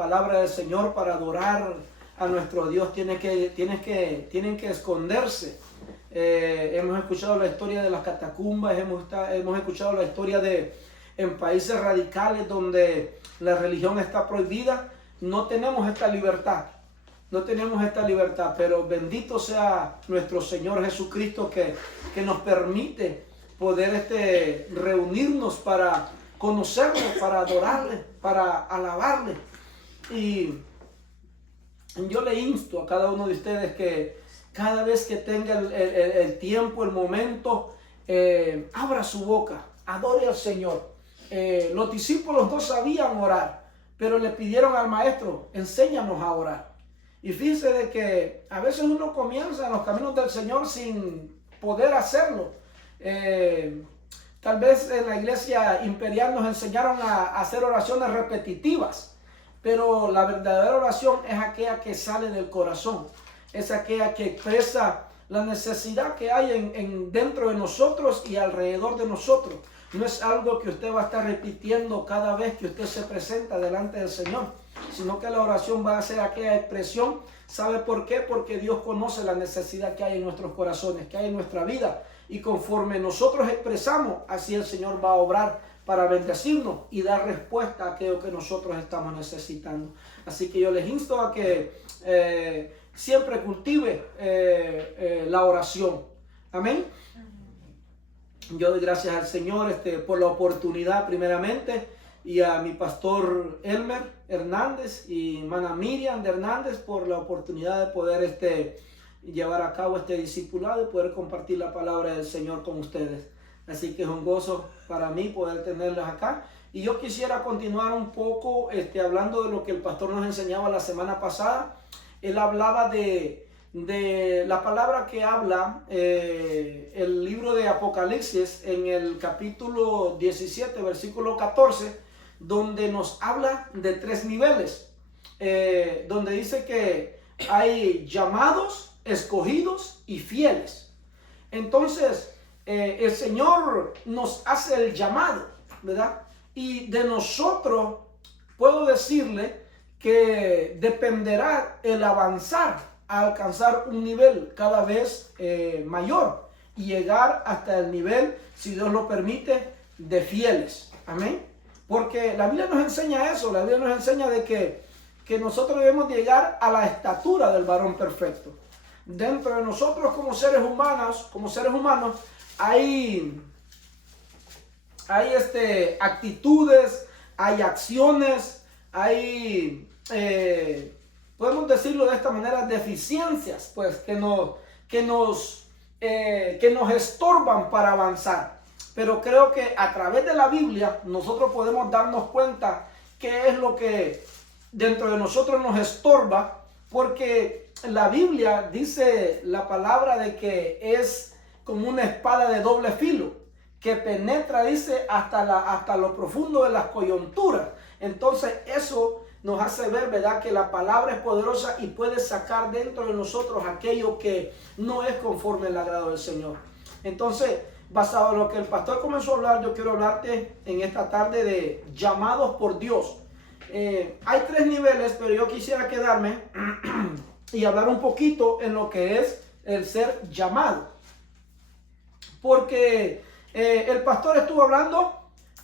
palabra del Señor para adorar a nuestro Dios tienen que esconderse. Hemos escuchado la historia de las catacumbas, hemos escuchado la historia en países radicales donde la religión está prohibida. No tenemos esta libertad. No tenemos esta libertad, pero bendito sea nuestro Señor Jesucristo que nos permite poder reunirnos para conocerle, para adorarle, para alabarle. Y yo le insto a cada uno de ustedes que cada vez que tenga el tiempo, el momento, abra su boca, adore al Señor. Los discípulos no sabían orar, pero le pidieron al maestro, enséñanos a orar. Y fíjense de que a veces uno comienza en los caminos del Señor sin poder hacerlo. Tal vez en la iglesia imperial nos enseñaron a hacer oraciones repetitivas, pero la verdadera oración es aquella que sale del corazón, es aquella que expresa la necesidad que hay dentro de nosotros y alrededor de nosotros. No es algo que usted va a estar repitiendo cada vez que usted se presenta delante del Señor, sino que la oración va a ser aquella expresión. ¿Sabe por qué? Porque Dios conoce la necesidad que hay en nuestros corazones, que hay en nuestra vida. Y conforme nosotros expresamos, así el Señor va a obrar para bendecirnos y dar respuesta a aquello que nosotros estamos necesitando. Así que yo les insto a que siempre cultive la oración. Amén. Yo doy gracias al Señor por la oportunidad primeramente, y a mi pastor Elmer Hernández y hermana Miriam de Hernández por la oportunidad de poder llevar a cabo este discipulado y poder compartir la palabra del Señor con ustedes. Así que es un gozo para mí poder tenerlas acá. Y yo quisiera continuar un poco hablando de lo que el pastor nos enseñaba la semana pasada. Él hablaba de la palabra que habla el libro de Apocalipsis en el capítulo 17, versículo 14, donde nos habla de 3 niveles, donde dice que hay llamados, escogidos y fieles. Entonces, el Señor nos hace el llamado, ¿verdad? Y de nosotros puedo decirle que dependerá el avanzar a alcanzar un nivel cada vez mayor y llegar hasta el nivel, si Dios lo permite, de fieles. Amén. Porque la Biblia nos enseña eso. La Biblia nos enseña de que nosotros debemos llegar a la estatura del varón perfecto. Dentro de nosotros como seres humanos hay actitudes, hay acciones, hay podemos decirlo de esta manera, deficiencias, pues, que nos estorban para avanzar. Pero creo que a través de la Biblia nosotros podemos darnos cuenta qué es lo que dentro de nosotros nos estorba, porque la Biblia dice la palabra de que es como una espada de doble filo, que penetra, dice, hasta lo profundo de las coyunturas. Entonces eso nos hace ver, ¿verdad?, que la palabra es poderosa y puede sacar dentro de nosotros aquello que no es conforme al agrado del Señor. Entonces, basado en lo que el pastor comenzó a hablar, yo quiero hablarte en esta tarde de llamados por Dios. Hay 3 niveles, pero yo quisiera quedarme y hablar un poquito en lo que es el ser llamado. Porque el pastor estuvo hablando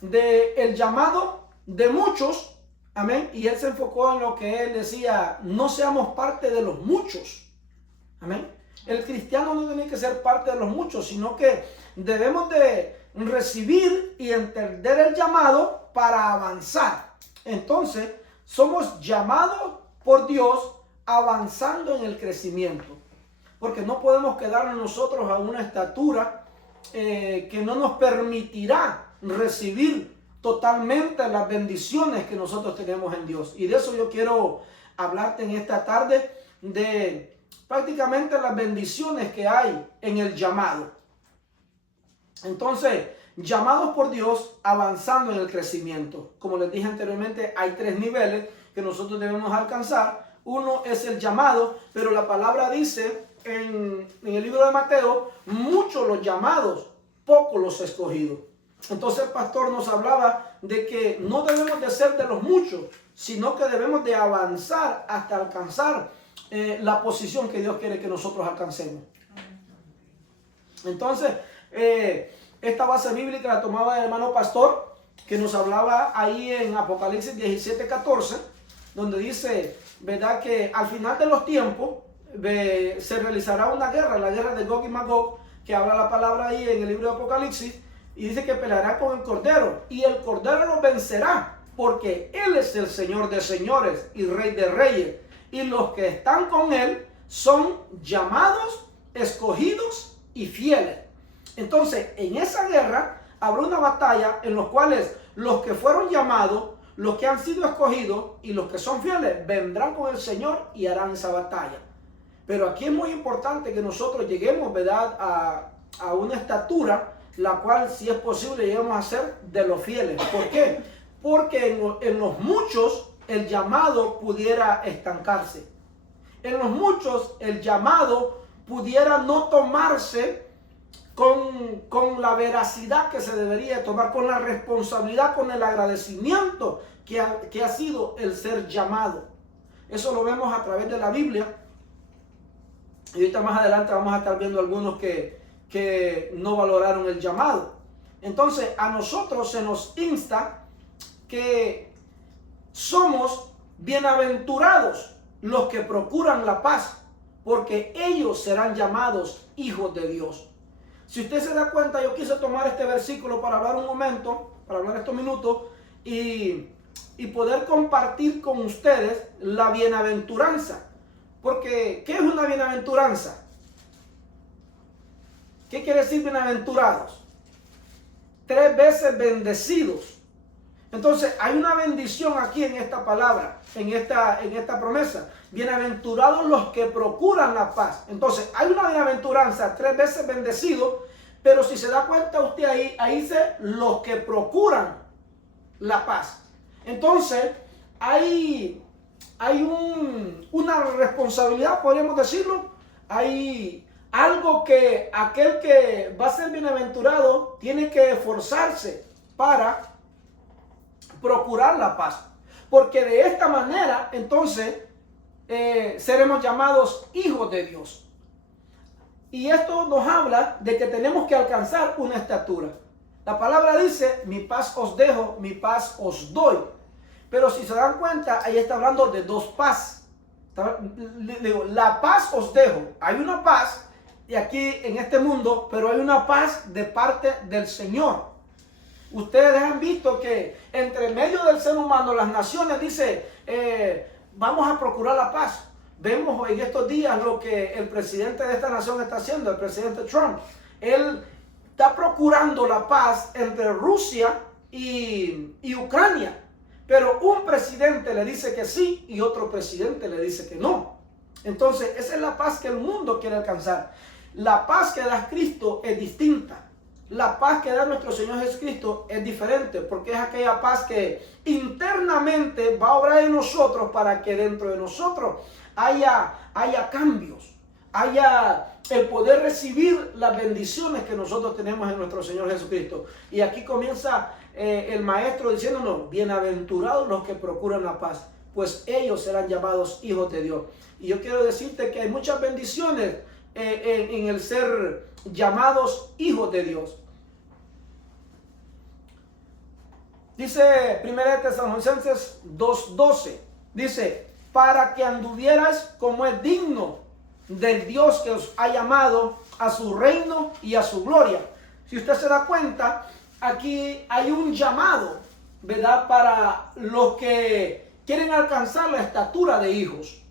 del llamado de muchos. Amén. Y él se enfocó en lo que él decía: no seamos parte de los muchos. Amén. El cristiano no tiene que ser parte de los muchos, sino que debemos de recibir y entender el llamado para avanzar. Entonces, somos llamados por Dios avanzando en el crecimiento. Porque no podemos quedarnos nosotros a una estatura que no nos permitirá recibir totalmente las bendiciones que nosotros tenemos en Dios. Y de eso yo quiero hablarte en esta tarde, de prácticamente las bendiciones que hay en el llamado. Entonces, llamados por Dios avanzando en el crecimiento. Como les dije anteriormente, hay 3 niveles que nosotros debemos alcanzar. Uno es el llamado, pero la palabra dice en el libro de Mateo: muchos los llamados, pocos los escogidos. Entonces el pastor nos hablaba de que no debemos de ser de los muchos, sino que debemos de avanzar hasta alcanzar la posición que Dios quiere que nosotros alcancemos. Entonces, esta base bíblica la tomaba el hermano pastor, que nos hablaba ahí en Apocalipsis 17:14, donde dice, ¿verdad?, que al final de los tiempos se realizará una guerra, la guerra de Gog y Magog, que habla la palabra ahí en el libro de Apocalipsis, y dice que peleará con el Cordero, y el Cordero lo vencerá, porque Él es el Señor de señores y Rey de reyes, y los que están con Él son llamados, escogidos y fieles. Entonces, en esa guerra habrá una batalla en los cuales los que fueron llamados, los que han sido escogidos y los que son fieles vendrán con el Señor y harán esa batalla. Pero aquí es muy importante que nosotros lleguemos, ¿verdad?, a una estatura, la cual, si es posible, lleguemos a ser de los fieles. ¿Por qué? Porque en los muchos el llamado pudiera estancarse. En los muchos el llamado pudiera no tomarse con la veracidad que se debería tomar, con la responsabilidad, con el agradecimiento que ha sido el ser llamado. Eso lo vemos a través de la Biblia. Y ahorita más adelante vamos a estar viendo algunos que no valoraron el llamado. Entonces a nosotros se nos insta que somos bienaventurados los que procuran la paz, porque ellos serán llamados hijos de Dios. Si usted se da cuenta, yo quise tomar este versículo para hablar un momento, para hablar estos minutos y poder compartir con ustedes la bienaventuranza. Porque, ¿qué es una bienaventuranza? ¿Qué quiere decir bienaventurados? 3 veces bendecidos. Entonces, hay una bendición aquí en esta palabra, en esta promesa. Bienaventurados los que procuran la paz. Entonces, hay una bienaventuranza, 3 veces bendecido, pero si se da cuenta usted ahí dice los que procuran la paz. Entonces, hay una responsabilidad, podríamos decirlo. Hay algo que aquel que va a ser bienaventurado tiene que esforzarse para procurar la paz, porque de esta manera entonces seremos llamados hijos de Dios. Y esto nos habla de que tenemos que alcanzar una estatura. La palabra dice, mi paz os dejo, mi paz os doy. Pero si se dan cuenta, ahí está hablando de 2 paz. Digo, la paz os dejo. Hay una paz y aquí en este mundo, pero hay una paz de parte del Señor. Ustedes han visto que entre medio del ser humano, las naciones dice, vamos a procurar la paz. Vemos en estos días lo que el presidente de esta nación está haciendo, el presidente Trump. Él está procurando la paz entre Rusia y Ucrania. Pero un presidente le dice que sí y otro presidente le dice que no. Entonces, esa es la paz que el mundo quiere alcanzar. La paz que da Cristo es distinta. La paz que da nuestro Señor Jesucristo es diferente, porque es aquella paz que internamente va a obrar en nosotros para que dentro de nosotros haya cambios, haya el poder recibir las bendiciones que nosotros tenemos en nuestro Señor Jesucristo. Y aquí comienza el maestro diciéndonos, bienaventurados los que procuran la paz, pues ellos serán llamados hijos de Dios. Y yo quiero decirte que hay muchas bendiciones en el ser llamados hijos de Dios. Dice 1 Tesalonicenses 2:12, dice, para que anduvieras como es digno del Dios que os ha llamado a su reino y a su gloria. Si usted se da cuenta, aquí hay un llamado, ¿verdad?, para los que quieren alcanzar la estatura de hijos.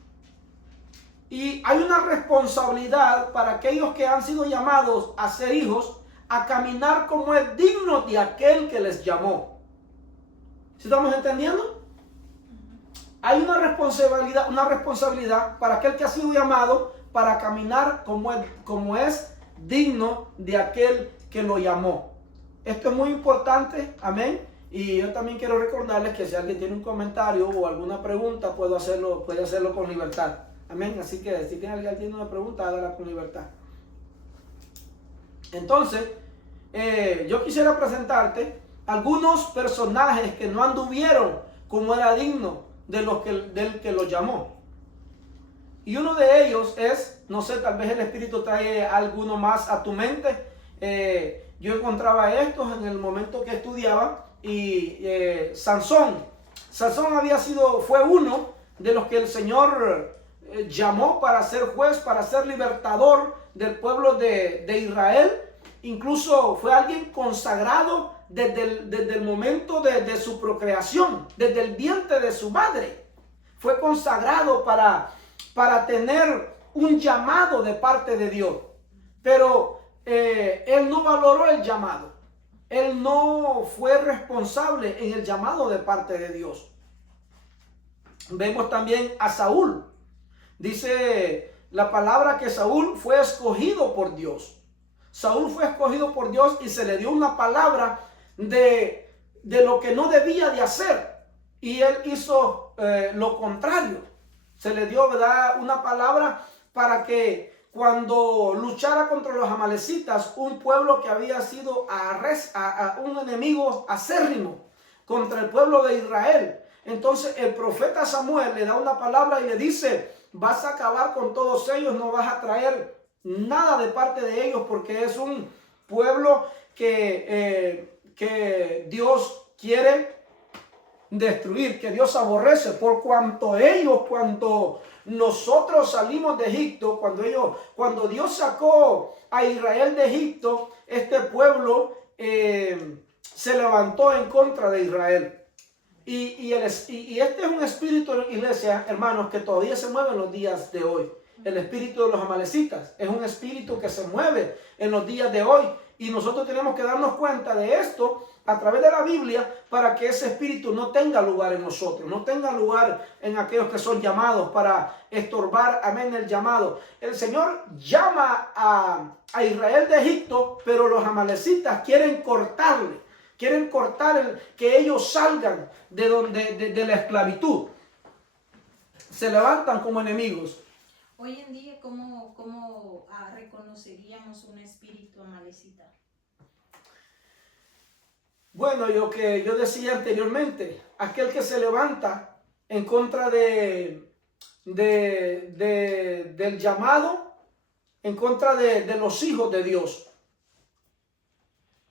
Y hay una responsabilidad para aquellos que han sido llamados a ser hijos, a caminar como es digno de aquel que les llamó. ¿Sí estamos entendiendo? Hay una responsabilidad para aquel que ha sido llamado para caminar como es digno de aquel que lo llamó. Esto es muy importante, amén. Y yo también quiero recordarles que si alguien tiene un comentario o alguna pregunta, puede hacerlo con libertad. Amén. Así que si alguien tiene una pregunta, hágala con libertad. Entonces, yo quisiera presentarte algunos personajes que no anduvieron como era digno del que los llamó. Y uno de ellos es, no sé, tal vez el Espíritu trae alguno más a tu mente. Yo encontraba estos en el momento que estudiaba y Sansón fue uno de los que el Señor llamó para ser juez, para ser libertador del pueblo de Israel. Incluso fue alguien consagrado desde el momento de su procreación, desde el vientre de su madre. Fue consagrado para tener un llamado de parte de Dios. Pero él no valoró el llamado. Él no fue responsable en el llamado de parte de Dios. Vemos también a Saúl. Dice la palabra que Saúl fue escogido por Dios. Saúl fue escogido por Dios y se le dio una palabra de lo que no debía de hacer. Y él hizo lo contrario. Se le dio, ¿verdad?, una palabra para que cuando luchara contra los amalecitas, un pueblo que había sido un enemigo acérrimo contra el pueblo de Israel. Entonces el profeta Samuel le da una palabra y le dice: vas a acabar con todos ellos, no vas a traer nada de parte de ellos, porque es un pueblo que Dios quiere destruir, que Dios aborrece, por cuanto nosotros salimos de Egipto, cuando Dios sacó a Israel de Egipto, este pueblo se levantó en contra de Israel. Y este es un espíritu, iglesia, hermanos, que todavía se mueve en los días de hoy. El espíritu de los amalecitas es un espíritu que se mueve en los días de hoy. Y nosotros tenemos que darnos cuenta de esto a través de la Biblia, para que ese espíritu no tenga lugar en nosotros, no tenga lugar en aquellos que son llamados, para estorbar, amén, el llamado. El Señor llama a Israel de Egipto, pero los amalecitas quieren cortarle. Quieren cortar que ellos salgan de la esclavitud. Se levantan como enemigos. Hoy en día, ¿cómo reconoceríamos un espíritu amalecita? Bueno, yo decía anteriormente, aquel que se levanta en contra del llamado, en contra de los hijos de Dios.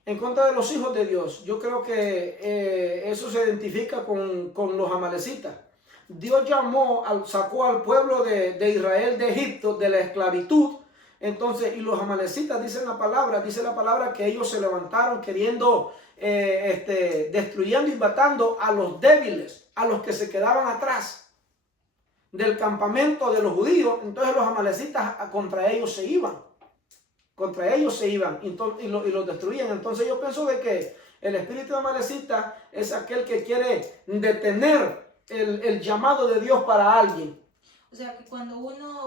En contra de los hijos de Dios. Yo creo que eso se identifica con los amalecitas. Dios sacó al pueblo de Israel de Egipto, de la esclavitud. Entonces, y los amalecitas, dice la palabra que ellos se levantaron queriendo, destruyendo y matando a los débiles, a los que se quedaban atrás del campamento de los judíos. Entonces los amalecitas contra ellos se iban. Y los destruían. Entonces yo pienso de que el espíritu amalecita es aquel que quiere detener el llamado de Dios para alguien. O sea, que cuando uno,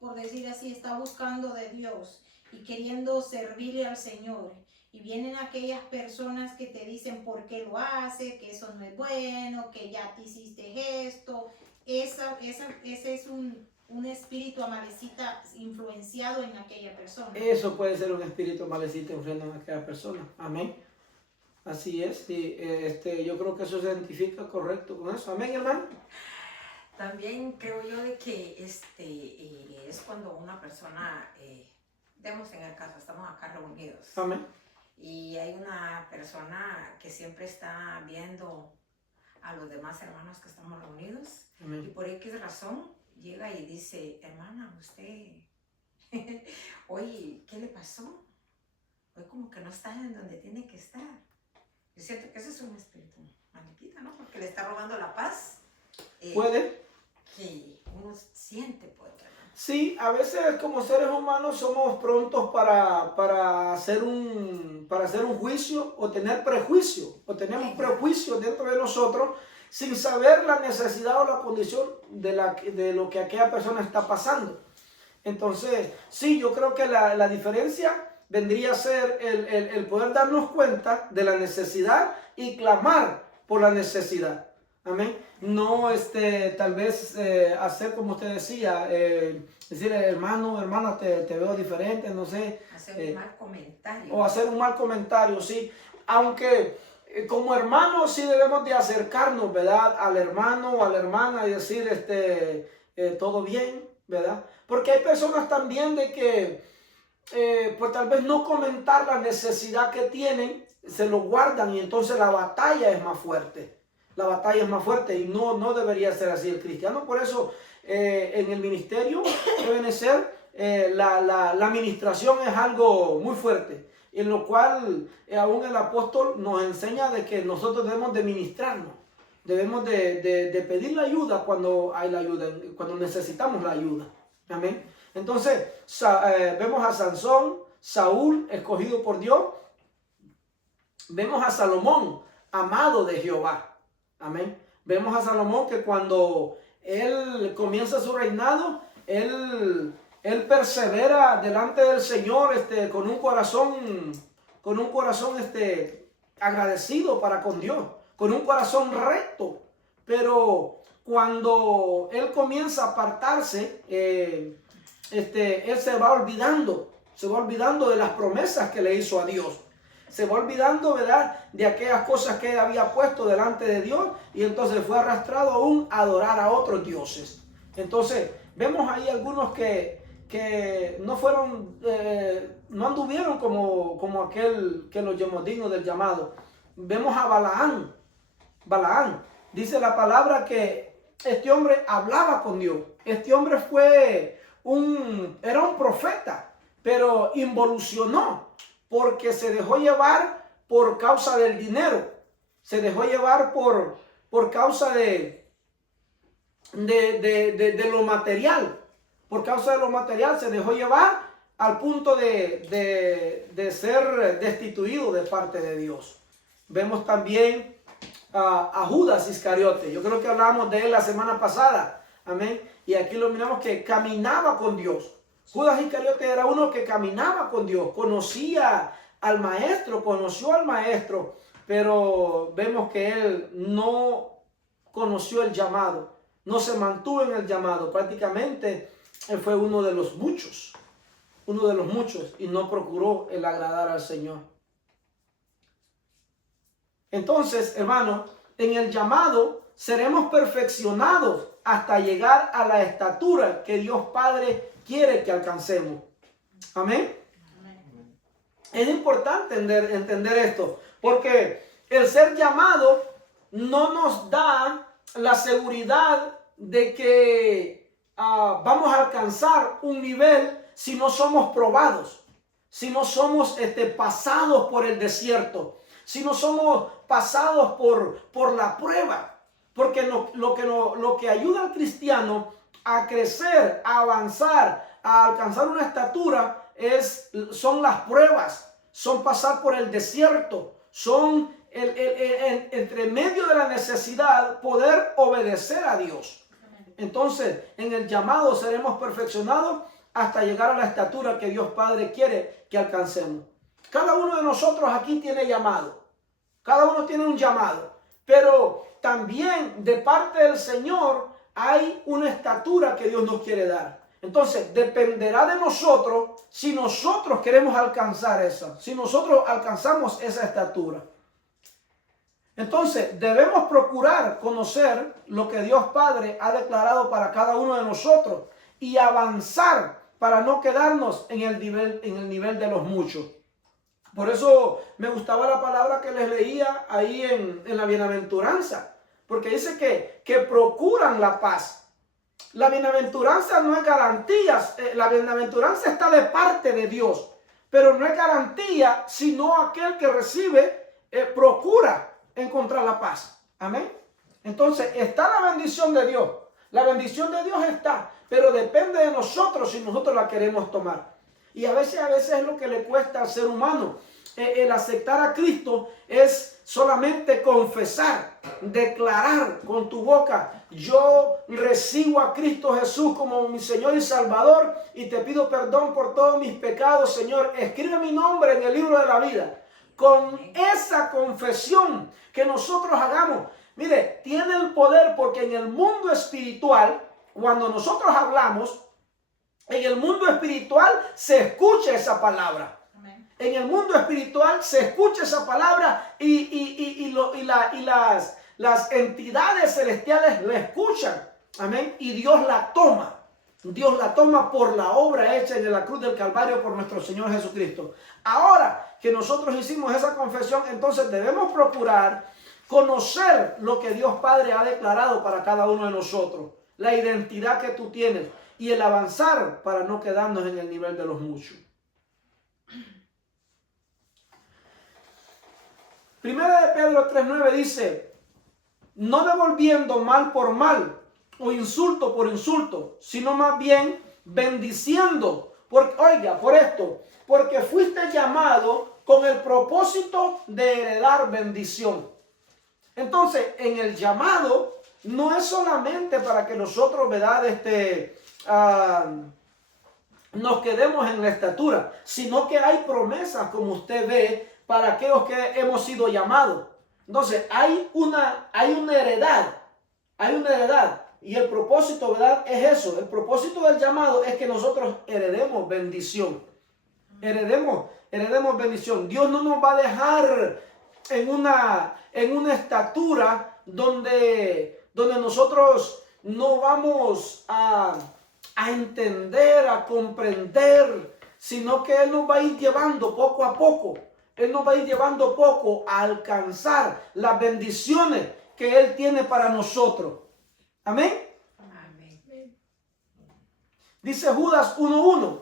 por decir así, está buscando de Dios y queriendo servirle al Señor, y vienen aquellas personas que te dicen por qué lo hace, que eso no es bueno, que ya te hiciste esto, ese es un espíritu amalecita influenciado en aquella persona. Eso puede ser un espíritu amalecita influenciado en aquella persona. Amén. Así es. Y, yo creo que eso se identifica correcto con eso. Amén, hermano. También creo yo de que es cuando una persona, vemos en el caso, estamos acá reunidos. Amén. Y hay una persona que siempre está viendo a los demás hermanos que estamos reunidos. Amén. Y por X razón llega y dice: hermana, usted, oye, ¿qué le pasó? Hoy como que no está en donde tiene que estar. Yo siento que eso es un espíritu maléfico, ¿no? Porque le está robando la paz. Puede. Que uno siente, pues. Sí, a veces como seres humanos somos prontos para hacer un juicio, o tener prejuicio, o tenemos prejuicios dentro de nosotros sin saber la necesidad o la condición de lo que aquella persona está pasando. Entonces, sí, yo creo que la diferencia vendría a ser el poder darnos cuenta de la necesidad y clamar por la necesidad. Amén. No tal vez hacer como usted decía, decirle: hermano, hermana, te veo diferente, no sé. Hacer un mal comentario. O hacer un mal comentario, sí. Aunque como hermanos sí debemos de acercarnos, ¿verdad? Al hermano o a la hermana y decir, todo bien, ¿verdad? Porque hay personas también de que, pues tal vez no comentar la necesidad que tienen, se lo guardan y entonces la batalla es más fuerte. La batalla es más fuerte y no debería ser así. El cristiano, por eso, en el ministerio deben ser, la administración es algo muy fuerte, en lo cual aún el apóstol nos enseña de que nosotros debemos de ministrarnos, debemos de pedir la ayuda cuando hay la ayuda, cuando necesitamos la ayuda. Amén. Entonces vemos a Sansón, Saúl, escogido por Dios. Vemos a Salomón, amado de Jehová. Amén. Vemos a Salomón que cuando él comienza su reinado, él persevera delante del Señor con un corazón agradecido para con Dios, con un corazón recto. Pero cuando él comienza a apartarse, él se va olvidando de las promesas que le hizo a Dios. Se va olvidando, ¿verdad?, de aquellas cosas que él había puesto delante de Dios, y entonces fue arrastrado aún a adorar a otros dioses. Entonces vemos ahí algunos que no fueron, no anduvieron como aquel que los llamó digno del llamado. Vemos a Balaán. Dice la palabra que este hombre hablaba con Dios. Este hombre era un profeta, pero involucionó porque se dejó llevar por causa del dinero. Se dejó llevar por causa de lo material. Por causa de lo material se dejó llevar al punto de ser destituido de parte de Dios. Vemos también a Judas Iscariote. Yo creo que hablamos de él la semana pasada. Amén. Y aquí lo miramos que caminaba con Dios. Judas Iscariote era uno que caminaba con Dios. Conoció al maestro, pero vemos que él no conoció el llamado. No se mantuvo en el llamado. Prácticamente él fue uno de los muchos, y no procuró el agradar al Señor. Entonces, hermanos, en el llamado seremos perfeccionados hasta llegar a la estatura que Dios Padre quiere que alcancemos. Amén. Amén. Es importante entender esto, porque el ser llamado no nos da la seguridad de que vamos a alcanzar un nivel si no somos probados, si no somos pasados por el desierto, si no somos pasados por la prueba. Porque lo que ayuda al cristiano a crecer, a avanzar, a alcanzar una estatura son las pruebas, son pasar por el desierto, son entre medio de la necesidad poder obedecer a Dios. Entonces, en el llamado seremos perfeccionados hasta llegar a la estatura que Dios Padre quiere que alcancemos. Cada uno de nosotros aquí tiene llamado. Cada uno tiene un llamado. Pero también de parte del Señor hay una estatura que Dios nos quiere dar. Entonces, dependerá de nosotros si nosotros queremos alcanzar esa. Si nosotros alcanzamos esa estatura. Entonces, debemos procurar conocer lo que Dios Padre ha declarado para cada uno de nosotros y avanzar para no quedarnos en el nivel de los muchos. Por eso me gustaba la palabra que les leía ahí en la bienaventuranza, porque dice que procuran la paz. La bienaventuranza no es garantía, la bienaventuranza está de parte de Dios, pero no es garantía, sino aquel que recibe procura encontrar la paz. Amén. Entonces está la bendición de Dios. La bendición de Dios está, pero depende de nosotros si nosotros la queremos tomar. Y a veces es lo que le cuesta al ser humano. El aceptar a Cristo es solamente confesar, declarar con tu boca: yo recibo a Cristo Jesús como mi Señor y Salvador y te pido perdón por todos mis pecados, Señor. Escribe mi nombre en el libro de la vida. Con esa confesión que nosotros hagamos, mire, tiene el poder, porque en el mundo espiritual, cuando nosotros hablamos, en el mundo espiritual se escucha esa palabra. Amén. En el mundo espiritual se escucha esa palabra y las entidades celestiales la escuchan. Amén. Y Dios la toma. Dios la toma por la obra hecha en la cruz del Calvario por nuestro Señor Jesucristo. Ahora que nosotros hicimos esa confesión, entonces debemos procurar conocer lo que Dios Padre ha declarado para cada uno de nosotros. La identidad que tú tienes y el avanzar para no quedarnos en el nivel de los muchos. Primera de Pedro 3:9 dice, no devolviendo mal por mal o insulto por insulto, sino más bien bendiciendo. Por esto, porque fuiste llamado con el propósito de heredar bendición. Entonces, en el llamado no es solamente para que nosotros, ¿verdad?, nos quedemos en la estatura, sino que hay promesas, como usted ve, para aquellos que hemos sido llamados. Entonces, hay una heredad, y el propósito, ¿verdad?, es eso. El propósito del llamado es que nosotros heredemos bendición. Heredemos bendición. Dios no nos va a dejar en una estatura donde nosotros no vamos a entender, a comprender, sino que Él nos va a ir llevando poco a poco. Él nos va a ir llevando poco a alcanzar las bendiciones que Él tiene para nosotros. Amén. Amén. Dice Judas 1:1.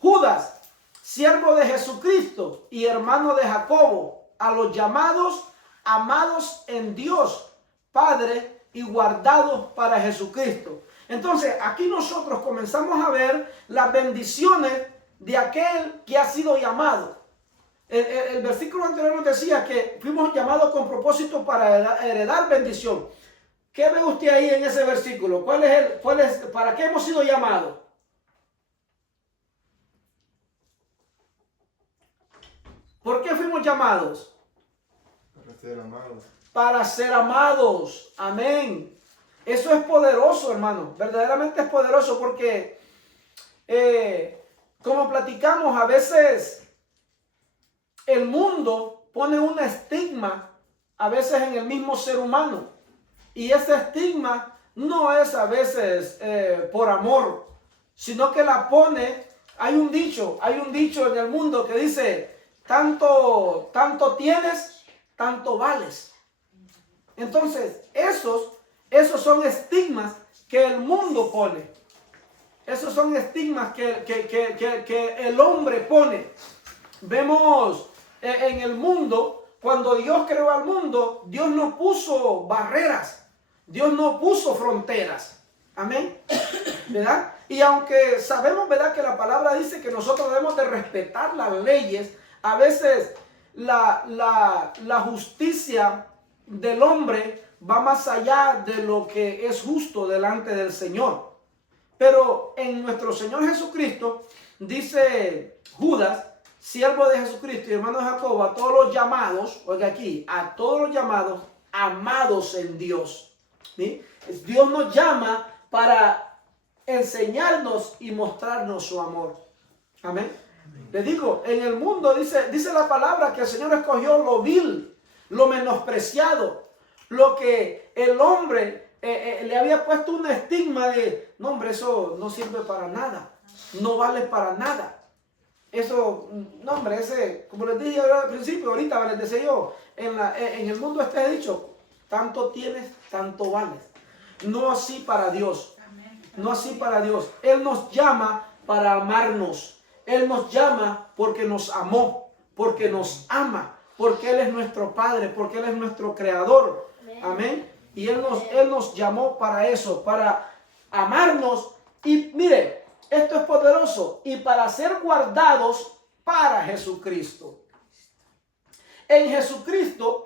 Judas, siervo de Jesucristo y hermano de Jacobo, a los llamados, amados en Dios, Padre, y guardados para Jesucristo. Entonces, aquí nosotros comenzamos a ver las bendiciones de aquel que ha sido llamado. El versículo anterior nos decía que fuimos llamados con propósito para heredar bendición. ¿Qué ve usted ahí en ese versículo? ¿Para qué hemos sido llamados? ¿Por qué fuimos llamados? Para ser amados. Para ser amados. Amén. Eso es poderoso, hermano. Verdaderamente es poderoso porque, como platicamos, a veces el mundo pone un estigma, a veces en el mismo ser humano. Y ese estigma no es a veces por amor, sino que la pone. Hay un dicho en el mundo que dice, tanto tienes, tanto vales. Entonces, esos son estigmas que el mundo pone. Esos son estigmas que el hombre pone. Vemos en el mundo, cuando Dios creó al mundo, Dios no puso barreras. Dios no puso fronteras. Amén. ¿Verdad? Y aunque sabemos, ¿verdad?, que la palabra dice que nosotros debemos de respetar las leyes, a veces la justicia del hombre va más allá de lo que es justo delante del Señor. Pero en nuestro Señor Jesucristo, dice Judas, siervo de Jesucristo y hermano de Jacobo, a todos los llamados, oiga aquí, a todos los llamados, amados en Dios. ¿Sí? Dios nos llama para enseñarnos y mostrarnos su amor. Amén. Le digo, en el mundo dice la palabra que el Señor escogió lo vil, lo menospreciado, lo que el hombre le había puesto un estigma de, no hombre, eso no sirve para nada, no vale para nada. Eso, no hombre, como les dije al principio, ahorita les decía yo, en el mundo he dicho, tanto tienes, tanto vales. No así para Dios. No así para Dios. Él nos llama para amarnos. Él nos llama porque nos amó, porque nos ama, porque Él es nuestro Padre, porque Él es nuestro Creador. Amén. Y Él nos llamó para eso, para amarnos. Y mire, esto es poderoso. Y para ser guardados para Jesucristo. En Jesucristo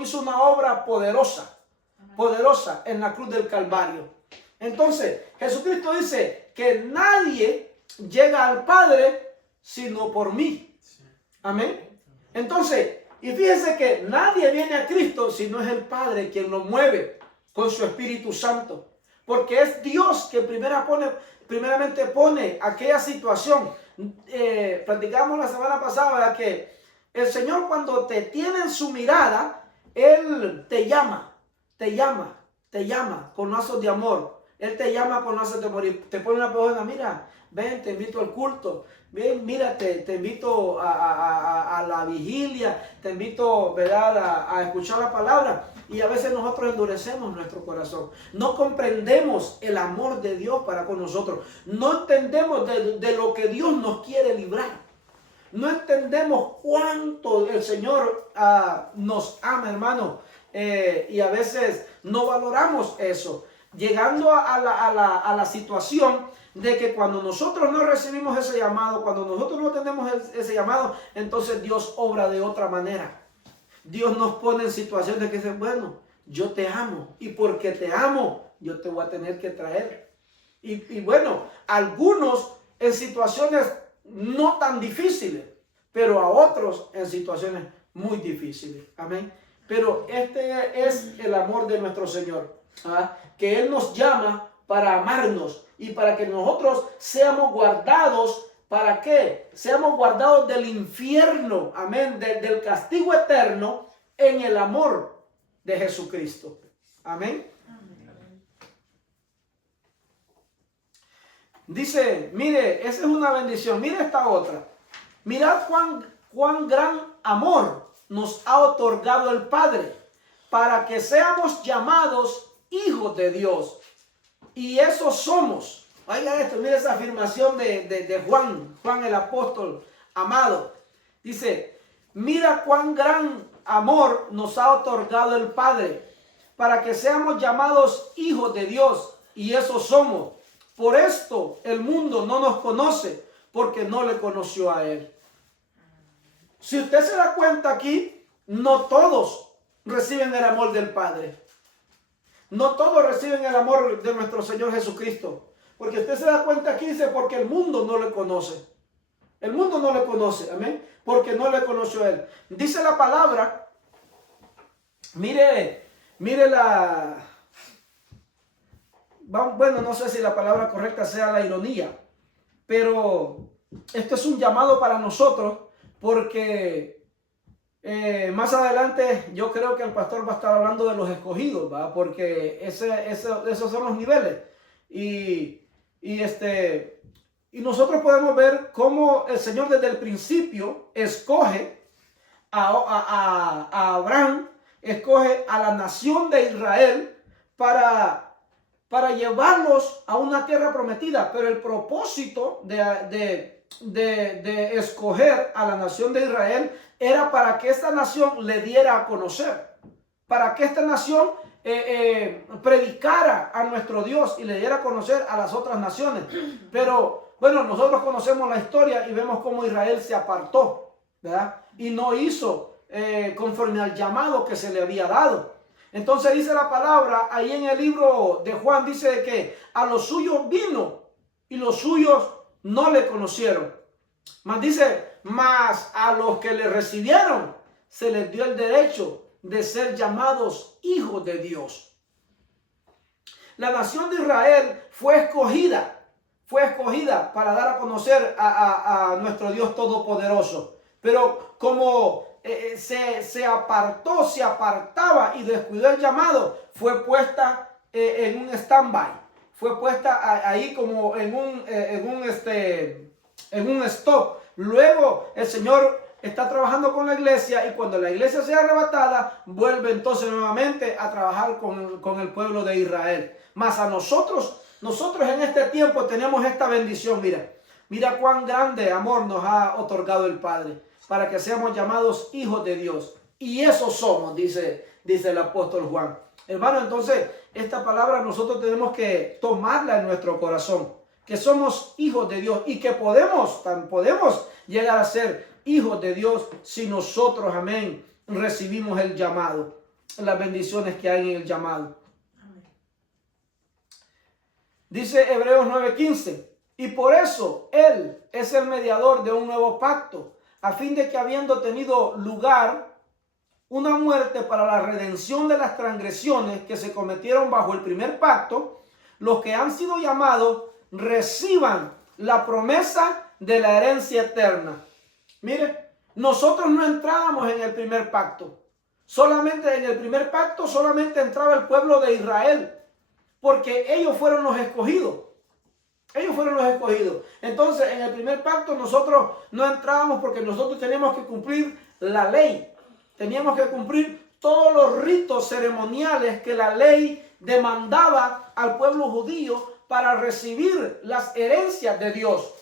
hizo una obra poderosa en la cruz del Calvario. Entonces, Jesucristo dice que nadie llega al Padre sino por mí. Amén. Entonces, y fíjense que nadie viene a Cristo si no es el Padre quien lo mueve con su Espíritu Santo. porque es Dios que primeramente pone aquella situación. Platicamos la semana pasada, ¿verdad? Que el Señor, cuando te tiene en su mirada, Él te llama con lazos de amor. Él te llama con lazos de amor y te pone una persona, mira, ven, te invito al culto, ven, mira, te invito a la vigilia, te invito, ¿verdad?, a escuchar la palabra. Y a veces nosotros endurecemos nuestro corazón. No comprendemos el amor de Dios para con nosotros. No entendemos de lo que Dios nos quiere librar. No entendemos cuánto el Señor nos ama, hermano. Y a veces no valoramos eso. Llegando a la situación de que cuando nosotros no recibimos ese llamado, cuando nosotros no tenemos ese llamado, entonces Dios obra de otra manera. Dios nos pone en situaciones de que dice, bueno, yo te amo y porque te amo, yo te voy a tener que traer. Y bueno, algunos en situaciones no tan difíciles, pero a otros en situaciones muy difíciles. Amén. Pero este es el amor de nuestro Señor, que Él nos llama para amarnos y para que nosotros seamos guardados. ¿Para qué? Seamos guardados del infierno, amén, del castigo eterno en el amor de Jesucristo. Amén. Dice, mire, esa es una bendición. Mire esta otra. Mirad cuán gran amor nos ha otorgado el Padre para que seamos llamados hijos de Dios. Y eso somos. Oiga esto, mire esa afirmación de Juan el apóstol amado. Dice, mira cuán gran amor nos ha otorgado el Padre para que seamos llamados hijos de Dios. Y eso somos. Por esto el mundo no nos conoce porque no le conoció a Él. Si usted se da cuenta aquí, no todos reciben el amor del Padre. No todos reciben el amor de nuestro Señor Jesucristo. Porque usted se da cuenta aquí, dice, porque el mundo no le conoce. El mundo no le conoce, amén. Porque no le conoció a Él. Dice la palabra, mire la... Bueno, no sé si la palabra correcta sea la ironía. Pero esto es un llamado para nosotros porque más adelante yo creo que el pastor va a estar hablando de los escogidos, ¿va? Porque esos son los niveles. Y nosotros podemos ver cómo el Señor desde el principio escoge a Abraham, escoge a la nación de Israel para llevarlos a una tierra prometida. Pero el propósito de escoger a la nación de Israel era para que esta nación le diera a conocer, para que esta nación predicara a nuestro Dios y le diera a conocer a las otras naciones. Pero bueno, nosotros conocemos la historia y vemos cómo Israel se apartó, ¿verdad? Y no hizo conforme al llamado que se le había dado. Entonces dice la palabra ahí en el libro de Juan, dice que a los suyos vino y los suyos no le conocieron. Mas a los que le recibieron se les dio el derecho de ser llamados hijos de Dios. La nación de Israel fue escogida para dar a conocer a nuestro Dios todopoderoso. Pero como se apartaba y descuidó el llamado, fue puesta en un stand-by. Fue puesta ahí como en un stop. Luego el Señor está trabajando con la iglesia y cuando la iglesia sea arrebatada, vuelve entonces nuevamente a trabajar con el pueblo de Israel. Mas a nosotros en este tiempo tenemos esta bendición. Mira cuán grande amor nos ha otorgado el Padre para que seamos llamados hijos de Dios. Y eso somos, dice el apóstol Juan. Hermano, entonces esta palabra nosotros tenemos que tomarla en nuestro corazón, que somos hijos de Dios y que podemos llegar a ser hijos de Dios si nosotros, amén, recibimos el llamado, las bendiciones que hay en el llamado. Amén. Dice Hebreos 9:15, y por eso Él es el mediador de un nuevo pacto, a fin de que habiendo tenido lugar una muerte para la redención de las transgresiones que se cometieron bajo el primer pacto, los que han sido llamados reciban la promesa de la herencia eterna. Mire, nosotros no entrábamos en el primer pacto. Solamente en el primer pacto solamente entraba el pueblo de Israel, porque ellos fueron los escogidos. Ellos fueron los escogidos. Entonces, en el primer pacto nosotros no entrábamos porque nosotros teníamos que cumplir la ley. Teníamos que cumplir todos los ritos ceremoniales que la ley demandaba al pueblo judío para recibir las herencias de Dios.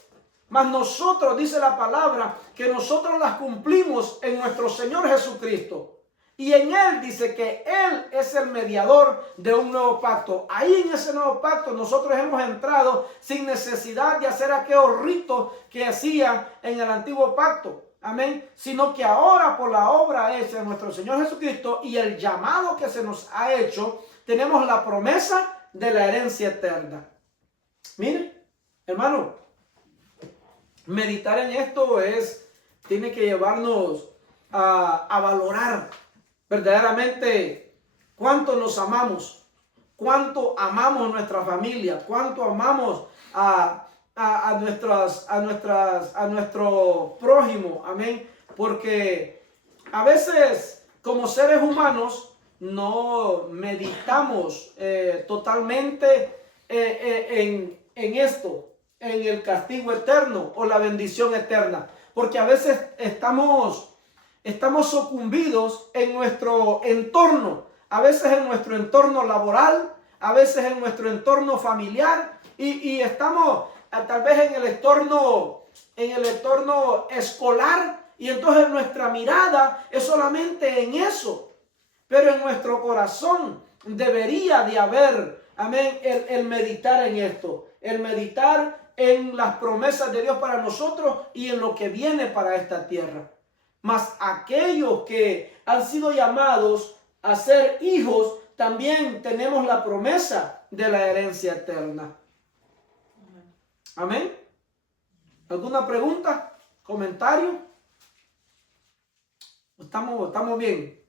Mas nosotros, dice la palabra, que nosotros las cumplimos en nuestro Señor Jesucristo. Y en Él dice que Él es el mediador de un nuevo pacto. Ahí en ese nuevo pacto nosotros hemos entrado sin necesidad de hacer aquellos ritos que hacía en el antiguo pacto. Amén. Sino que ahora por la obra hecha de nuestro Señor Jesucristo y el llamado que se nos ha hecho, tenemos la promesa de la herencia eterna. Mire, hermano, meditar en esto tiene que llevarnos a valorar verdaderamente cuánto nos amamos, cuánto amamos nuestra familia, cuánto amamos a nuestro prójimo, amén, porque a veces como seres humanos no meditamos totalmente en esto, en el castigo eterno o la bendición eterna, porque a veces estamos sucumbidos en nuestro entorno, a veces en nuestro entorno laboral, a veces en nuestro entorno familiar y estamos tal vez en el entorno escolar y entonces nuestra mirada es solamente en eso, pero en nuestro corazón debería de haber, amén, el meditar en esto, el meditar en las promesas de Dios para nosotros y en lo que viene para esta tierra. Mas aquellos que han sido llamados a ser hijos, también tenemos la promesa de la herencia eterna. Amén. ¿Alguna pregunta? ¿Comentario? ¿Estamos bien?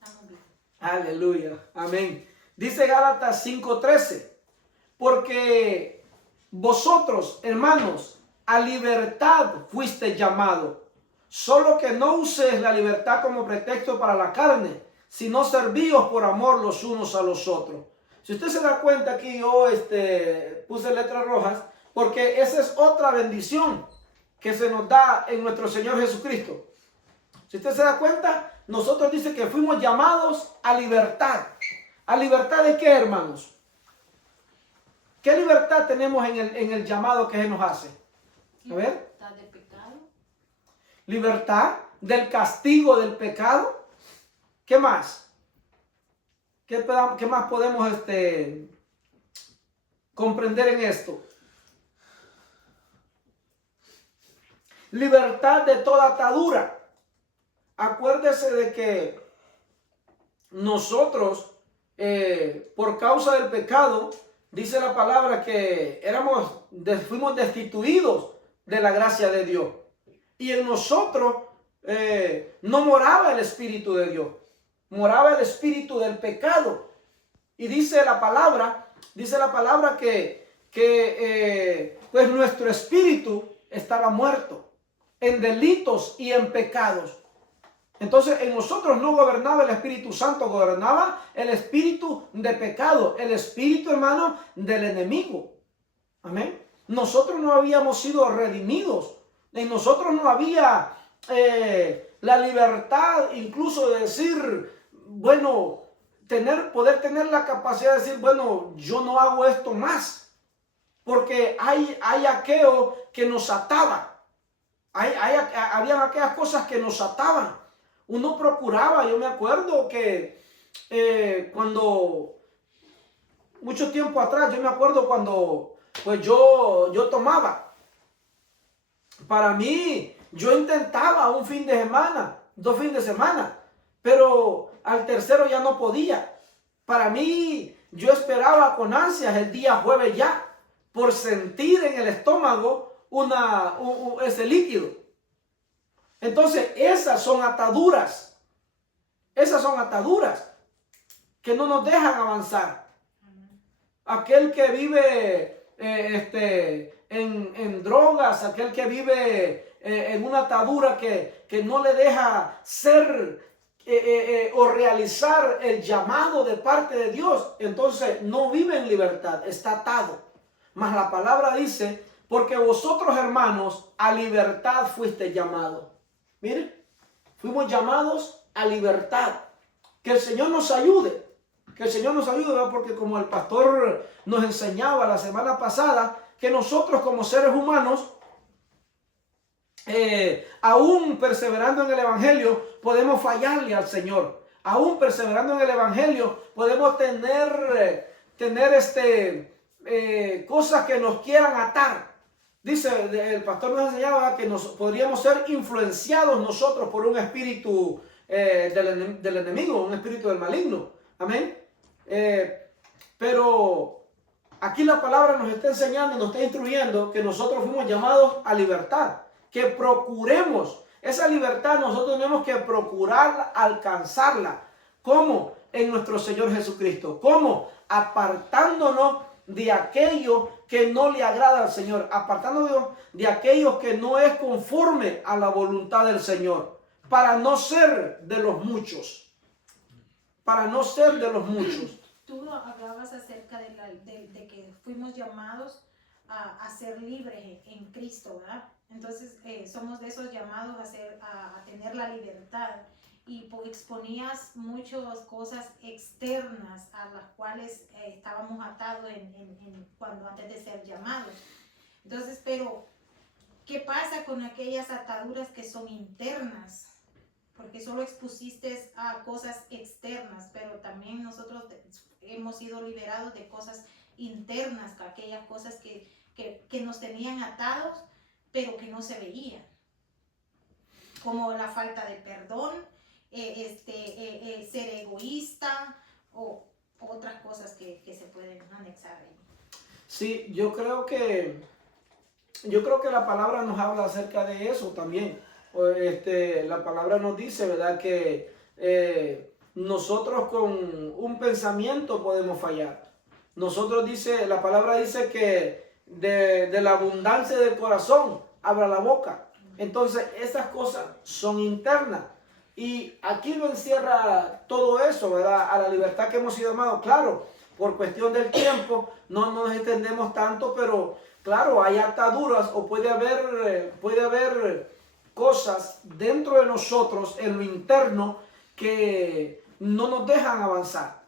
Estamos bien. Aleluya. Amén. Dice Gálatas 5:13. Porque vosotros, hermanos, a libertad fuiste llamados. Solo que no uséis la libertad como pretexto para la carne, sino servíos por amor los unos a los otros. Si usted se da cuenta, aquí yo puse letras rojas, porque esa es otra bendición que se nos da en nuestro Señor Jesucristo. Si usted se da cuenta, nosotros dice que fuimos llamados a libertad. ¿A libertad de qué, hermanos? ¿Qué libertad tenemos en el llamado que se nos hace? A ver. Libertad de pecado. Libertad del castigo del pecado. ¿Qué más? ¿Qué más podemos comprender en esto? Libertad de toda atadura. Acuérdese de que nosotros, por causa del pecado, dice la palabra que fuimos destituidos de la gracia de Dios. Y en nosotros no moraba el Espíritu de Dios, moraba el espíritu del pecado. Y dice la palabra que pues nuestro espíritu estaba muerto en delitos y en pecados. Entonces en nosotros no gobernaba el Espíritu Santo, gobernaba el espíritu de pecado, el espíritu, hermano, del enemigo. Amén. Nosotros no habíamos sido redimidos. En nosotros no había la libertad incluso de decir, bueno, poder tener la capacidad de decir, bueno, yo no hago esto más. Porque hay aquello que nos ataba. Habían aquellas cosas que nos ataban. Uno procuraba, yo me acuerdo que cuando, mucho tiempo atrás, yo me acuerdo cuando pues yo tomaba. Para mí, yo intentaba un fin de semana, 2 fines de semana, pero al tercero ya no podía. Para mí, yo esperaba con ansias el día jueves ya, por sentir en el estómago ese líquido. Entonces, esas son ataduras que no nos dejan avanzar. aquel que vive en drogas, aquel que vive en una atadura que no le deja ser o realizar el llamado de parte de Dios, entonces no vive en libertad, está atado. Mas la palabra dice, porque vosotros, hermanos, a libertad fuiste llamados. Miren, fuimos llamados a libertad. Que el Señor nos ayude. Que el Señor nos ayude, ¿verdad? Porque como el pastor nos enseñaba la semana pasada, que nosotros como seres humanos, aún perseverando en el Evangelio, podemos fallarle al Señor. Aún perseverando en el Evangelio, podemos tener cosas que nos quieran atar. Dice, el pastor nos enseñaba que podríamos ser influenciados nosotros por un espíritu del enemigo, un espíritu del maligno. Amén. Pero aquí la palabra nos está enseñando, nos está instruyendo que nosotros fuimos llamados a libertad. Que procuremos esa libertad, nosotros tenemos que procurar alcanzarla. ¿Cómo? En nuestro Señor Jesucristo. ¿Cómo? Apartándonos de aquello que no le agrada al Señor, apartándonos de aquellos que no es conforme a la voluntad del Señor, para no ser de los muchos, para no ser de los muchos. Tú hablabas acerca de que fuimos llamados a ser libres en Cristo, ¿verdad? Entonces somos de esos llamados a tener la libertad. Y exponías muchas cosas externas a las cuales estábamos atados antes de ser llamados. Entonces, pero, ¿qué pasa con aquellas ataduras que son internas? Porque solo expusiste a cosas externas, pero también nosotros hemos sido liberados de cosas internas, aquellas cosas que nos tenían atados, pero que no se veían. Como la falta de perdón, ser egoísta o otras cosas que se pueden anexar ahí. Sí, yo creo que la palabra nos habla acerca de eso también. La palabra nos dice, ¿verdad?, que nosotros con un pensamiento podemos fallar. La palabra dice que de la abundancia del corazón habla la boca. Entonces, esas cosas son internas. Y aquí lo encierra todo eso, ¿verdad? A la libertad que hemos sido llamados. Claro, por cuestión del tiempo no nos extendemos tanto, pero claro, hay ataduras o puede haber cosas dentro de nosotros, en lo interno, que no nos dejan avanzar.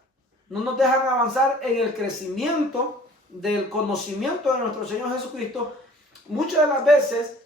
No nos dejan avanzar en el crecimiento del conocimiento de nuestro Señor Jesucristo. Muchas de las veces,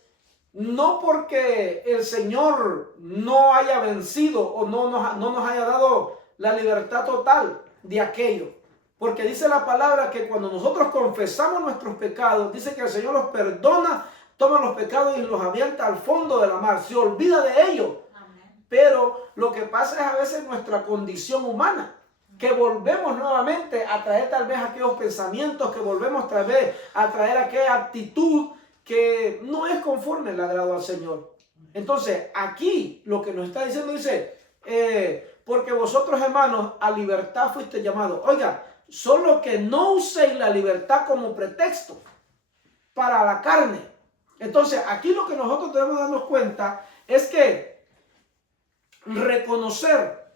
no porque el Señor no haya vencido o no nos haya dado la libertad total de aquello. Porque dice la palabra que cuando nosotros confesamos nuestros pecados, dice que el Señor los perdona, toma los pecados y los avienta al fondo de la mar. Se olvida de ellos. Amén. Pero lo que pasa es a veces nuestra condición humana, que volvemos nuevamente a traer tal vez aquellos pensamientos, que volvemos tal vez a traer aquella actitud que no es conforme al agrado al Señor. Entonces, aquí lo que nos está diciendo dice, porque vosotros, hermanos, a libertad fuiste llamados. Oiga, solo que no uséis la libertad como pretexto para la carne. Entonces, aquí lo que nosotros debemos darnos cuenta es que reconocer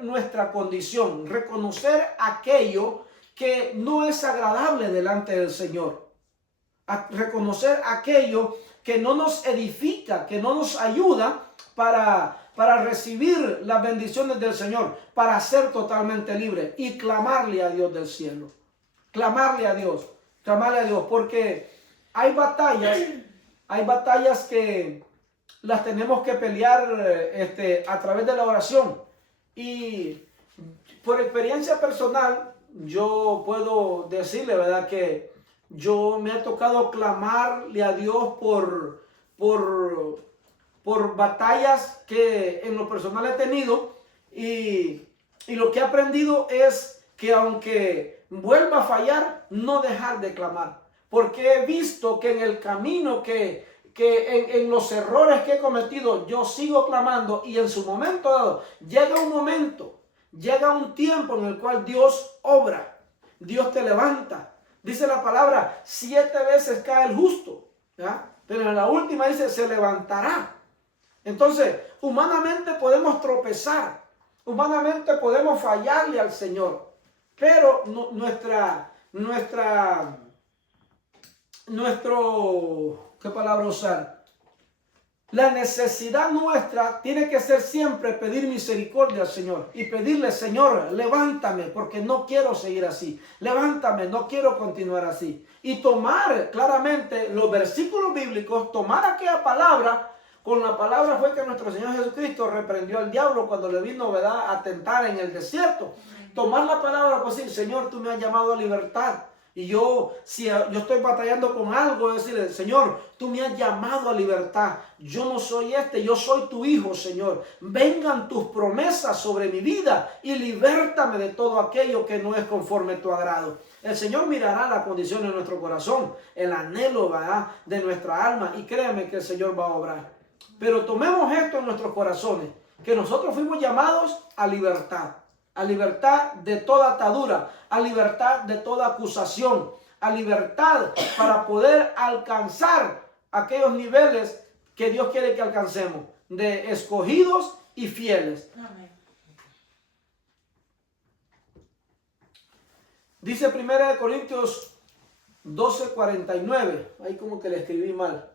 nuestra condición, reconocer aquello que no es agradable delante del Señor. A reconocer aquello que no nos edifica, que no nos ayuda para recibir las bendiciones del Señor, para ser totalmente libre y clamarle a Dios del cielo. Clamarle a Dios, porque hay batallas que las tenemos que pelear a través de la oración. Y por experiencia personal, yo puedo decirle, ¿verdad?, que yo me ha tocado clamarle a Dios por batallas que en lo personal he tenido, y lo que he aprendido es que aunque vuelva a fallar, no dejar de clamar, porque he visto que en el camino, que en los errores que he cometido, yo sigo clamando, y en su momento dado llega un tiempo en el cual Dios obra. Dios te levanta. Dice la palabra, 7 veces cae el justo, ¿ya? Pero en la última dice, se levantará. Entonces, humanamente podemos tropezar, humanamente podemos fallarle al Señor, pero ¿qué palabra usar? La necesidad nuestra tiene que ser siempre pedir misericordia al Señor y pedirle, Señor, levántame porque no quiero seguir así. Levántame, no quiero continuar así. Y tomar claramente los versículos bíblicos, tomar aquella palabra. Con la palabra fue que nuestro Señor Jesucristo reprendió al diablo cuando le vino, ¿verdad?, a tentar en el desierto. Tomar la palabra para decir, Señor, tú me has llamado a libertad. Y si yo estoy batallando con algo, decirle, Señor, tú me has llamado a libertad. Yo no soy yo soy tu hijo, Señor. Vengan tus promesas sobre mi vida y libértame de todo aquello que no es conforme a tu agrado. El Señor mirará la condición de nuestro corazón, el anhelo, ¿verdad?, de nuestra alma, y créame que el Señor va a obrar. Pero tomemos esto en nuestros corazones, que nosotros fuimos llamados a libertad de toda atadura, a libertad de toda acusación, a libertad para poder alcanzar aquellos niveles que Dios quiere que alcancemos, de escogidos y fieles. Amén. Dice 1 Corintios 12:49, ahí como que le escribí mal,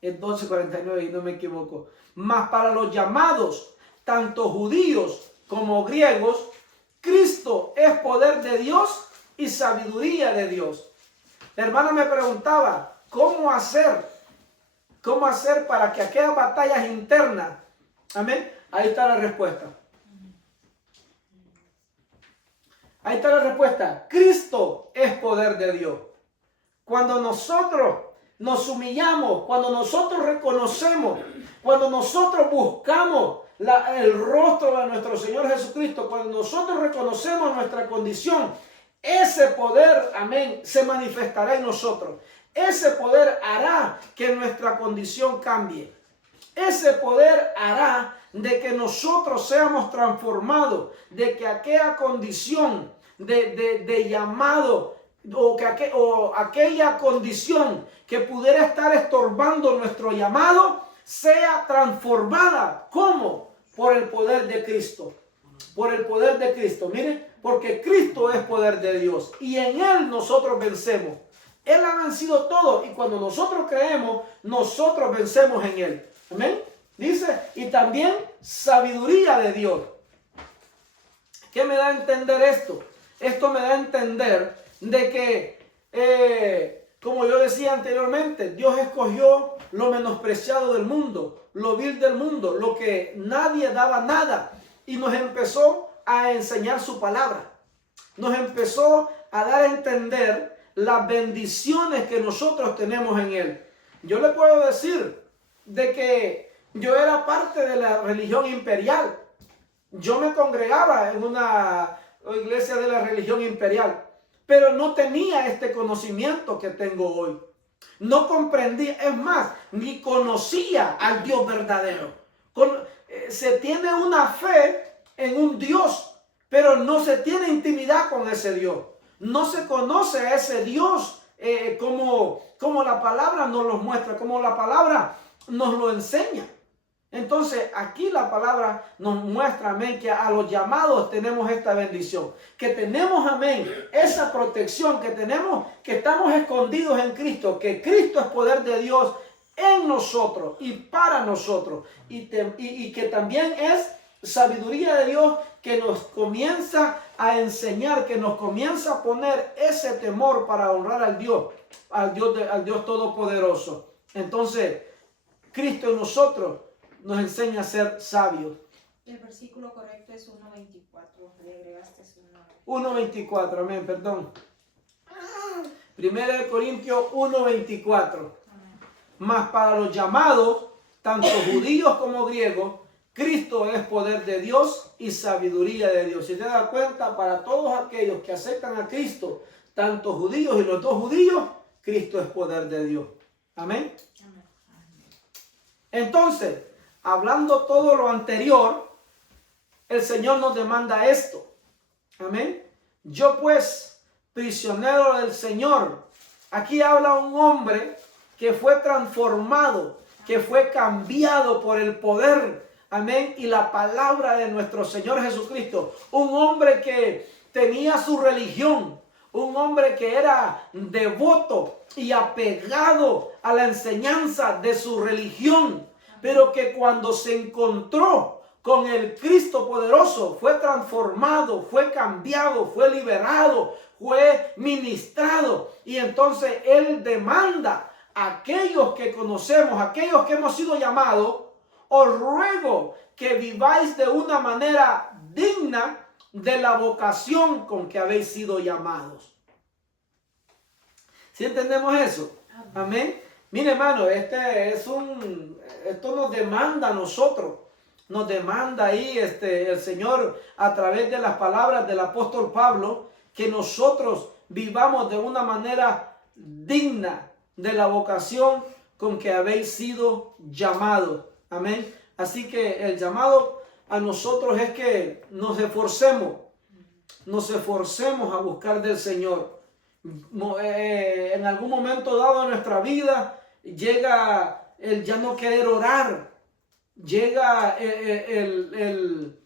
es 12:49 y no me equivoco. Mas para los llamados, tanto judíos como griegos, Cristo es poder de Dios y sabiduría de Dios. La hermana me preguntaba, ¿cómo hacer para que aquellas batallas internas, amén? Ahí está la respuesta. Ahí está la respuesta. Cristo es poder de Dios. Cuando nosotros nos humillamos, cuando nosotros reconocemos, cuando nosotros buscamos el rostro de nuestro Señor Jesucristo, cuando nosotros reconocemos nuestra condición, ese poder, amén, se manifestará en nosotros. Ese poder hará que nuestra condición cambie. Ese poder hará de que nosotros seamos transformados, de que aquella condición de llamado o aquella condición que pudiera estar estorbando nuestro llamado sea transformada. ¿Cómo? Por el poder de Cristo. Por el poder de Cristo. Mire, porque Cristo es poder de Dios y en Él nosotros vencemos. Él ha vencido todo y cuando nosotros creemos, nosotros vencemos en Él. Amén. Dice, y también sabiduría de Dios. ¿Qué me da a entender esto? Esto me da a entender de que, como yo decía anteriormente, Dios escogió lo menospreciado del mundo, lo vil del mundo, lo que nadie daba nada, y nos empezó a enseñar su palabra. Nos empezó a dar a entender las bendiciones que nosotros tenemos en Él. Yo le puedo decir de que yo era parte de la religión imperial. Yo me congregaba en una iglesia de la religión imperial, pero no tenía este conocimiento que tengo hoy. No comprendía, es más, ni conocía al Dios verdadero. Se tiene una fe en un Dios, pero no se tiene intimidad con ese Dios. No se conoce a ese Dios como la palabra nos lo muestra, como la palabra nos lo enseña. Entonces aquí la palabra nos muestra, amén, que a los llamados tenemos esta bendición, que tenemos, amén, esa protección, que tenemos, que estamos escondidos en Cristo, que Cristo es poder de Dios en nosotros y para nosotros, y que también es sabiduría de Dios que nos comienza a enseñar, que nos comienza a poner ese temor para honrar al Dios Todopoderoso. Entonces Cristo en nosotros nos enseña a ser sabios. El versículo correcto es 1:24. Le agregaste 1. 1:24, amén, perdón. 1 Corintios 1:24. Mas para los llamados, tanto judíos como griegos, Cristo es poder de Dios y sabiduría de Dios. Si te das cuenta, para todos aquellos que aceptan a Cristo, tanto judíos y los no judíos, Cristo es poder de Dios. Amén. Entonces, hablando todo lo anterior, el Señor nos demanda esto. Amén. Yo pues, prisionero del Señor. Aquí habla un hombre que fue transformado, que fue cambiado por el poder, amén, y la palabra de nuestro Señor Jesucristo. Un hombre que tenía su religión, un hombre que era devoto y apegado a la enseñanza de su religión, pero que cuando se encontró con el Cristo poderoso, fue transformado, fue cambiado, fue liberado, fue ministrado. Y entonces Él demanda a aquellos que conocemos, aquellos que hemos sido llamados: os ruego que viváis de una manera digna de la vocación con que habéis sido llamados. ¿Sí entendemos eso? Amén. Mire, hermano, esto nos demanda a nosotros. Nos demanda ahí el Señor a través de las palabras del apóstol Pablo, que nosotros vivamos de una manera digna de la vocación con que habéis sido llamados. Amén. Así que el llamado a nosotros es que nos esforcemos a buscar del Señor. En algún momento dado de nuestra vida llega el ya no querer orar, llega el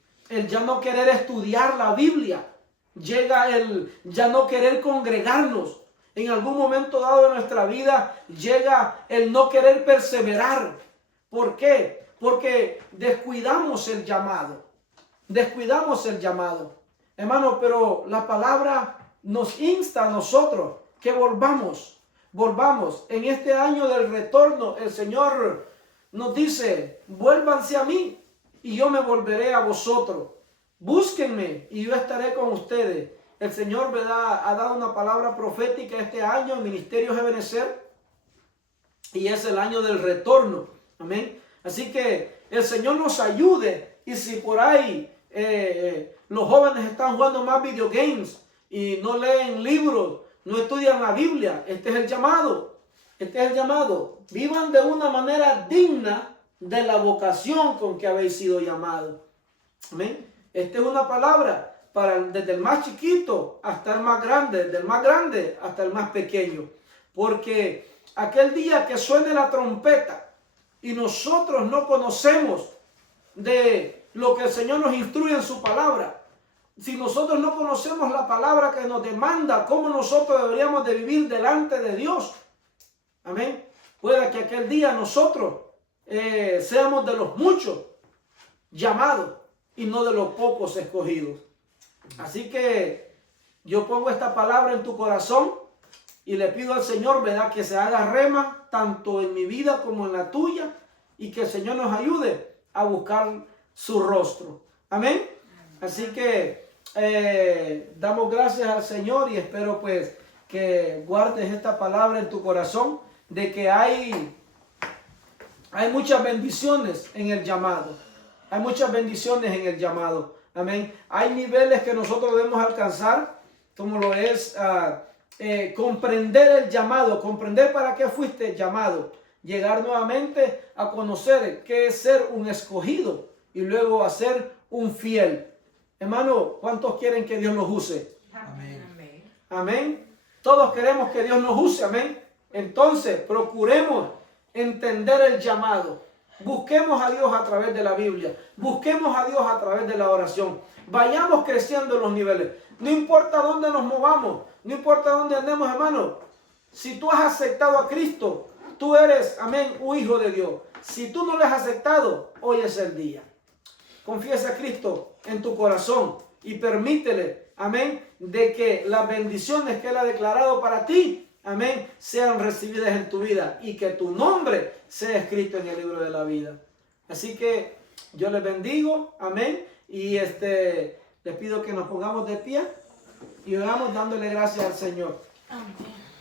ya no querer estudiar la Biblia, llega el ya no querer congregarnos. En algún momento dado de nuestra vida llega el no querer perseverar. ¿Por qué? Porque descuidamos el llamado. Descuidamos el llamado. Hermano, pero la palabra nos insta a nosotros que volvamos. En este año del retorno, el Señor nos dice: vuélvanse a mí y yo me volveré a vosotros. Búsquenme y yo estaré con ustedes. El Señor ha dado una palabra profética este año en Ministerios Ebenezer, y es el año del retorno. Amén. Así que el Señor nos ayude. Y si por ahí los jóvenes están jugando más videogames y no leen libros, no estudian la Biblia, este es el llamado. Este es el llamado. Vivan de una manera digna de la vocación con que habéis sido llamados. Amén. Esta es una palabra desde el más chiquito hasta el más grande, del más grande hasta el más pequeño. Porque aquel día que suene la trompeta y nosotros no conocemos de lo que el Señor nos instruye en su palabra, si nosotros no conocemos la palabra que nos demanda cómo nosotros deberíamos de vivir delante de Dios, amén, pueda que aquel día nosotros seamos de los muchos llamados y no de los pocos escogidos. Así que yo pongo esta palabra en tu corazón y le pido al Señor, ¿verdad?, que se haga rema tanto en mi vida como en la tuya, y que el Señor nos ayude a buscar su rostro. Amén. Así que damos gracias al Señor, y espero pues que guardes esta palabra en tu corazón, de que hay muchas bendiciones en el llamado. Hay muchas bendiciones en el llamado. Amén. Hay niveles que nosotros debemos alcanzar, como lo es comprender el llamado, comprender para qué fuiste llamado, llegar nuevamente a conocer qué es ser un escogido y luego a ser un fiel. Hermano, ¿cuántos quieren que Dios los use? Amén. Amén. Todos queremos que Dios nos use. Amén. Entonces, procuremos entender el llamado. Busquemos a Dios a través de la Biblia. Busquemos a Dios a través de la oración. Vayamos creciendo en los niveles. No importa dónde nos movamos, no importa dónde andemos, hermano. Si tú has aceptado a Cristo, tú eres, amén, un hijo de Dios. Si tú no lo has aceptado, hoy es el día. Confiesa a Cristo en tu corazón y permítele, amén, de que las bendiciones que Él ha declarado para ti, amén, sean recibidas en tu vida y que tu nombre sea escrito en el libro de la vida. Así que yo les bendigo, amén, y les pido que nos pongamos de pie y oramos dándole gracias al Señor. Amén.